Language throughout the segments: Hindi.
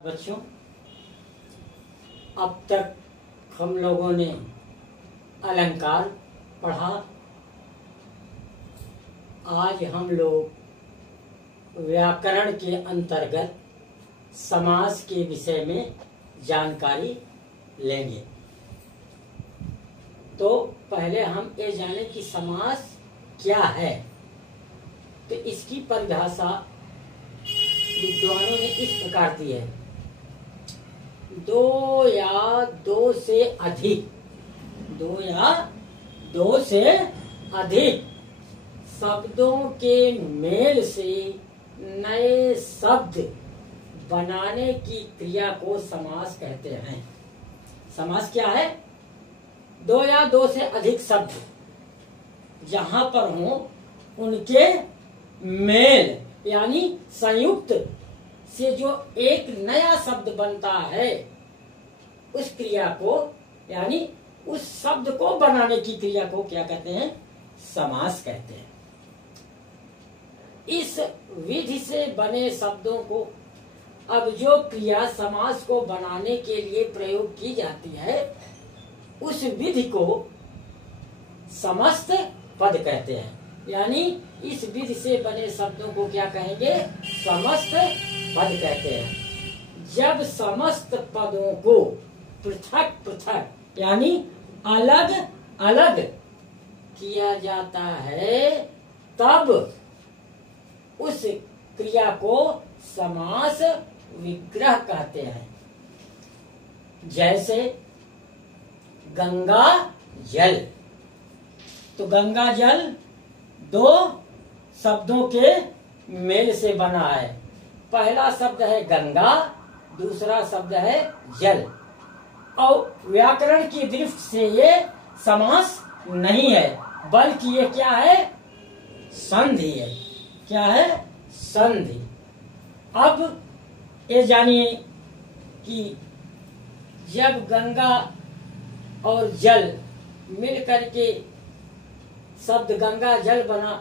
बच्चों, अब तक हम लोगों ने अलंकार पढ़ा। आज हम लोग व्याकरण के अंतर्गत समास के विषय में जानकारी लेंगे। तो पहले हम ये जानें कि समास क्या है। तो इसकी परिभाषा विद्वानों ने इस प्रकार दी है: दो या दो से अधिक शब्दों के मेल से नए शब्द बनाने की क्रिया को समास कहते हैं। समास क्या है? दो या दो से अधिक शब्द जहां पर हो उनके मेल यानी संयुक्त से जो एक नया शब्द बनता है, उस क्रिया को यानी उस शब्द को बनाने की क्रिया को क्या कहते हैं? समास कहते हैं। इस विधि से बने शब्दों को अब जो क्रिया समास को बनाने के लिए प्रयोग की जाती है, उस विधि को समस्त पद कहते हैं। यानी इस विधि से बने शब्दों को क्या कहेंगे? समस्त पद कहते हैं। जब समस्त पदों को पृथक पृथक यानी अलग अलग किया जाता है, तब उस क्रिया को समास विग्रह कहते हैं। जैसे गंगा जल, तो गंगा जल दो शब्दों के मेल से बना है। पहला शब्द है गंगा, दूसरा शब्द है जल। और व्याकरण की दृष्टि से ये समास नहीं है, बल्कि ये क्या है? संधि है। क्या है? संधि। अब ये जानिए कि जब गंगा और जल मिल करके शब्द गंगा जल बना,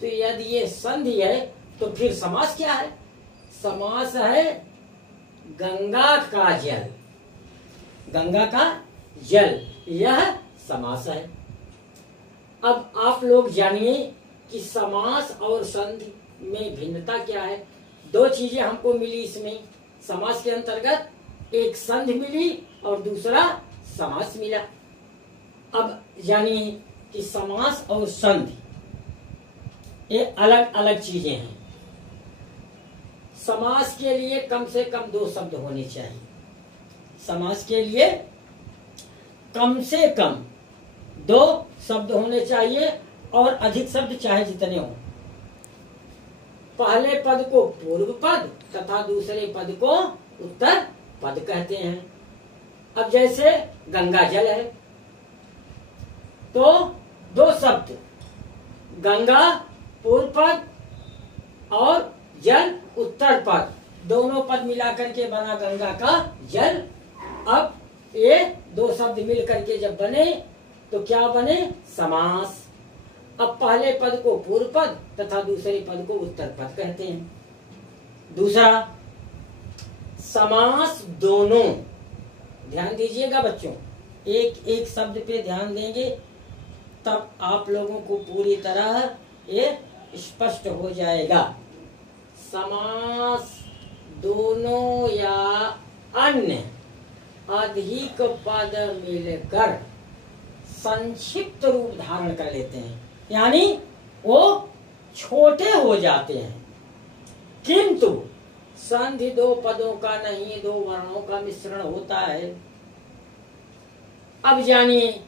तो यदि ये संधि है तो फिर समास क्या है? समास है गंगा का जल। गंगा का जल, यह समास है। अब आप लोग जानिए कि समास और संधि में भिन्नता क्या है। दो चीजें हमको मिली इसमें समास के अंतर्गत, एक संधि मिली और दूसरा समास मिला। अब जानिए कि समास और संधि ये अलग अलग चीजें हैं। समास के लिए कम से कम दो शब्द होने चाहिए। समास के लिए कम से कम दो शब्द होने चाहिए और अधिक शब्द चाहे जितने हों। पहले पद को पूर्व पद तथा दूसरे पद को उत्तर पद कहते हैं। अब जैसे गंगा जल है, तो दो शब्द गंगा पूर्व पद और जल उत्तर पद, दोनों पद मिलाकर के बना गंगा का जल। अब ये दो शब्द मिल करके जब बने तो क्या बने? समास। अब पहले पद को पूर्व पद तथा दूसरे पद को उत्तर पद कहते हैं। दूसरा, समास दोनों, ध्यान दीजिएगा बच्चों, एक एक शब्द पे ध्यान देंगे तब आप लोगों को पूरी तरह ये स्पष्ट हो जाएगा। समास दोनों या अन्य अधिक पद मिलकर संक्षिप्त रूप धारण कर लेते हैं, यानी वो छोटे हो जाते हैं। किंतु संधि दो पदों का नहीं, दो वर्णों का मिश्रण होता है। अब जानिए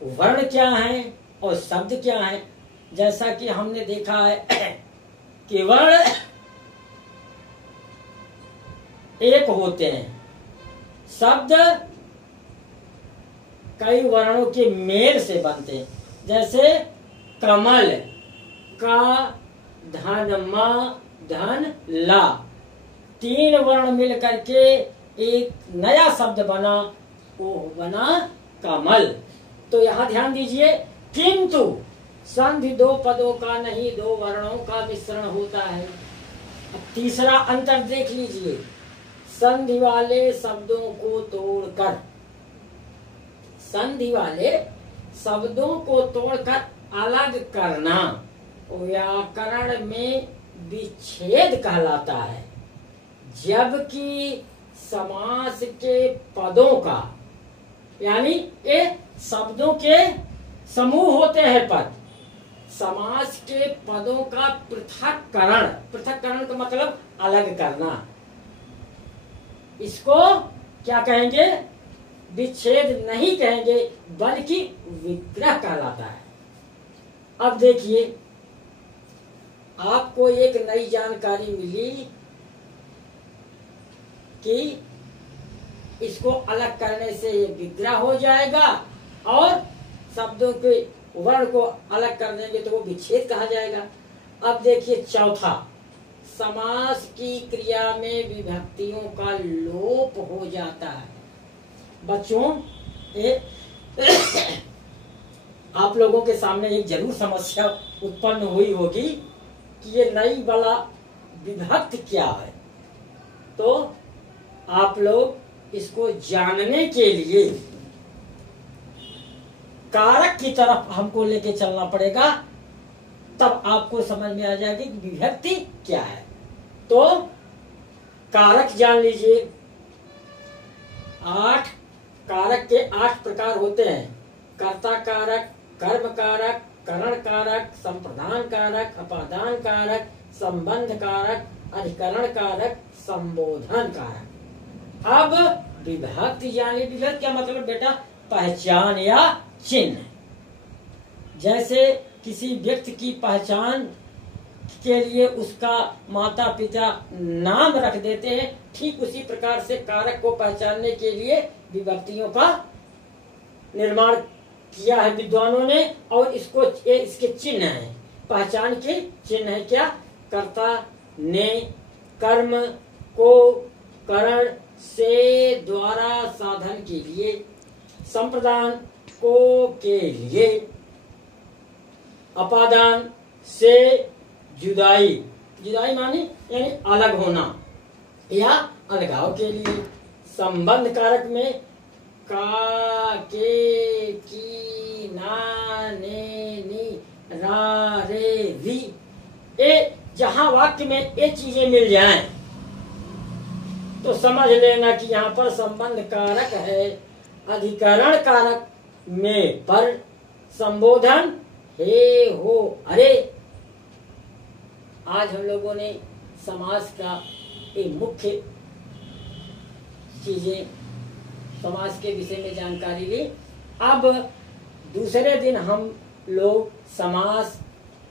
वर्ण क्या है और शब्द क्या है। जैसा कि हमने देखा है कि वर्ण एक होते हैं, शब्द कई वर्णों के मेल से बनते हैं। जैसे कमल का धन म धन ला, तीन वर्ण मिल करके एक नया शब्द बना, वो बना कमल। तो यहाँ ध्यान दीजिए, किंतु संधि दो पदों का नहीं, दो वर्णों का मिश्रण होता है। अब तीसरा अंतर देख लीजिए, संधि वाले शब्दों को तोड़कर, संधि वाले शब्दों को तोड़कर अलग करना व्याकरण में विच्छेद कहलाता है। जबकि समास के पदों का, यानी ये शब्दों के समूह होते हैं पद, समास के पदों का पृथक्करण, पृथक्करण का मतलब अलग करना, इसको क्या कहेंगे? विच्छेद नहीं कहेंगे बल्कि विग्रह कहलाता है। अब देखिए, आपको एक नई जानकारी मिली कि इसको अलग करने से ये विग्रह हो जाएगा और शब्दों के वर्ण को अलग कर देंगे तो वो विच्छेद कहा जाएगा। अब देखिए चौथा, समास की क्रिया में विभक्तियों का लोप हो जाता है। बच्चों, आप लोगों के सामने एक जरूर समस्या उत्पन्न हुई होगी कि ये नई वाला विभक्ति क्या है। तो आप लोग इसको जानने के लिए कारक की तरफ हमको लेके चलना पड़ेगा, तब आपको समझ में आ जाएगी कि विभक्ति क्या है। तो कारक जान लीजिए। 8 कारक के 8 प्रकार होते हैं। कर्ता कारक, कर्म कारक, करण कारक, संप्रदान कारक, अपादान कारक, संबंध कारक, अधिकरण कारक, संबोधन कारक। अब विभक्ति जान लीजिए। विभक्ति क्या मतलब बेटा? पहचान या चिन्ह। जैसे किसी व्यक्ति की पहचान के लिए उसका माता पिता नाम रख देते हैं, ठीक उसी प्रकार से कारक को पहचानने के लिए विभक्तियों का निर्माण किया है विद्वानों ने, और इसको इसके चिन्ह है, पहचान के चिन्ह है। क्या? कर्ता ने कर्म को करण से द्वारा साधन के लिए, संप्रदान को के लिए, अपादान से जुदाई, जुदाई माने यानी अलग होना या अलगाव के लिए, संबंध कारक में का, के, की, ना, ने, नी, रा, रे, री, ए जहां वाक्य में ये चीजें मिल जाएं तो समझ लेना कि यहाँ पर संबंध कारक है। अधिकरण कारक में पर, संबोधन हे, हो, अरे। आज हम लोगों ने समास का एक मुख्य चीजें, समास के विषय में जानकारी ली। अब दूसरे दिन हम लोग समास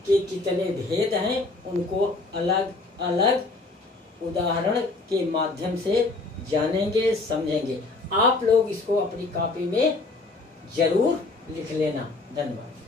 के कितने भेद हैं उनको अलग अलग उदाहरण के माध्यम से जानेंगे, समझेंगे। आप लोग इसको अपनी कॉपी में जरूर लिख लेना। धन्यवाद।